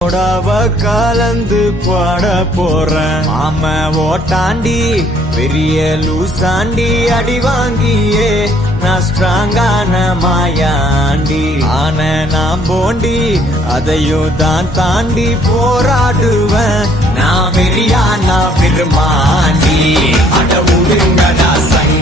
உடாவ கலந்து பாட போறேன் மாம ஓட்டாண்டி பெரிய லூசாண்டி அடி வாங்கியே நான் ஸ்ட்ராங்கான மாயாண்டி ஆன நான் போண்டி அதையும் தான் தாண்டி போராடுவேன் நான் வெறியா நான் பெருமாண்டி அட உடுங்கடா சங்க